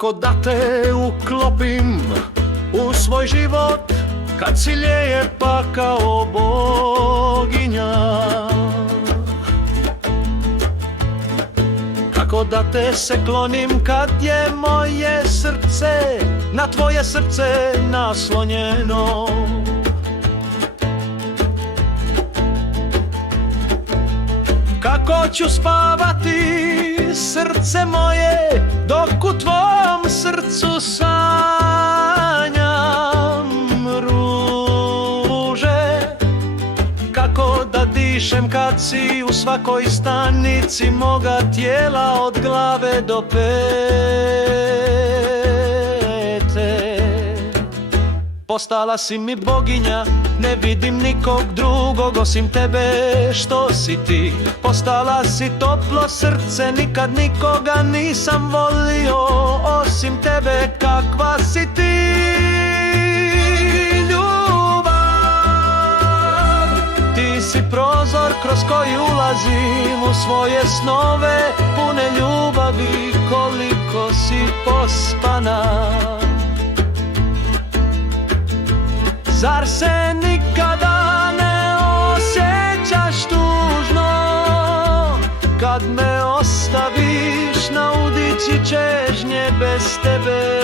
Kako da te uklopim u svoj život Kad si lijepa kao boginja. Kako da te se klonim kad je moje srce Na tvoje srce naslonjeno. Kako ću spavati srce moje Dok u tvom srcu sanjam ruže Kako da dišem kad si u svakoj stanici Moga tijela od glave do pete Postala si mi boginja, ne vidim nikog drugog osim tebe. Što si ti? Postala si toplo srce, nikad nikoga nisam volio osim tebe. Kakva si ti? Ljubav, ti si prozor kroz koji ulazim u svoje snove Pune ljubavi koliko si pospana Zar se nikada ne osjećaš tužno? Kad me ostaviš na udici čežnje bez tebe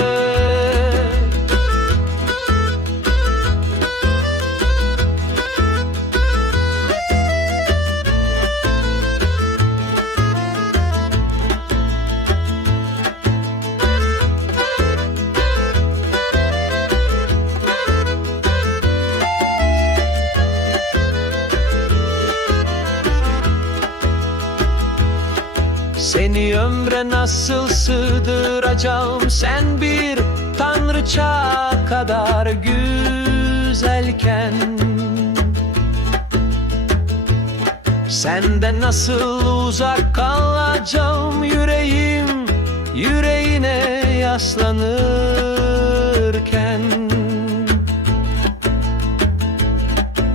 Seni ömre nasıl sığdıracağım? Sen bir tanrıça kadar güzelken. Senden nasıl uzak kalacağım? Yüreğim Yüreğine yaslanırken.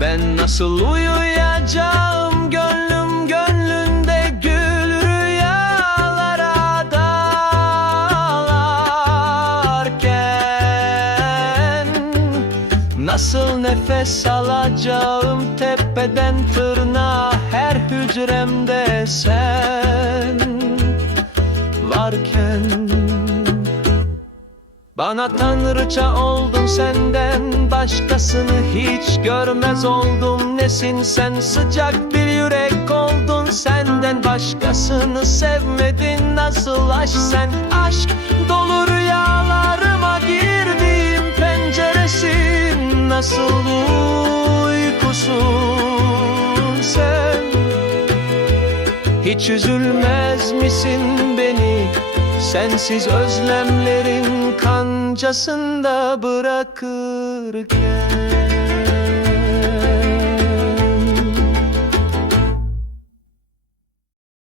Ben nasıl uyuyacağım Nasıl nefes alacağım tepeden tırnağa? Her hücremde sen varken. Bana tanrıça oldum senden Başkasını hiç görmez oldum. Nesin sen? Sıcak bir yürek oldun Senden. Başkasını sevmedin Nasıl aşk sen? Aşk dolu Nasıl uykusun sen? Hiç üzülmez misin beni? Sensiz özlemlerin kancasında bırakırken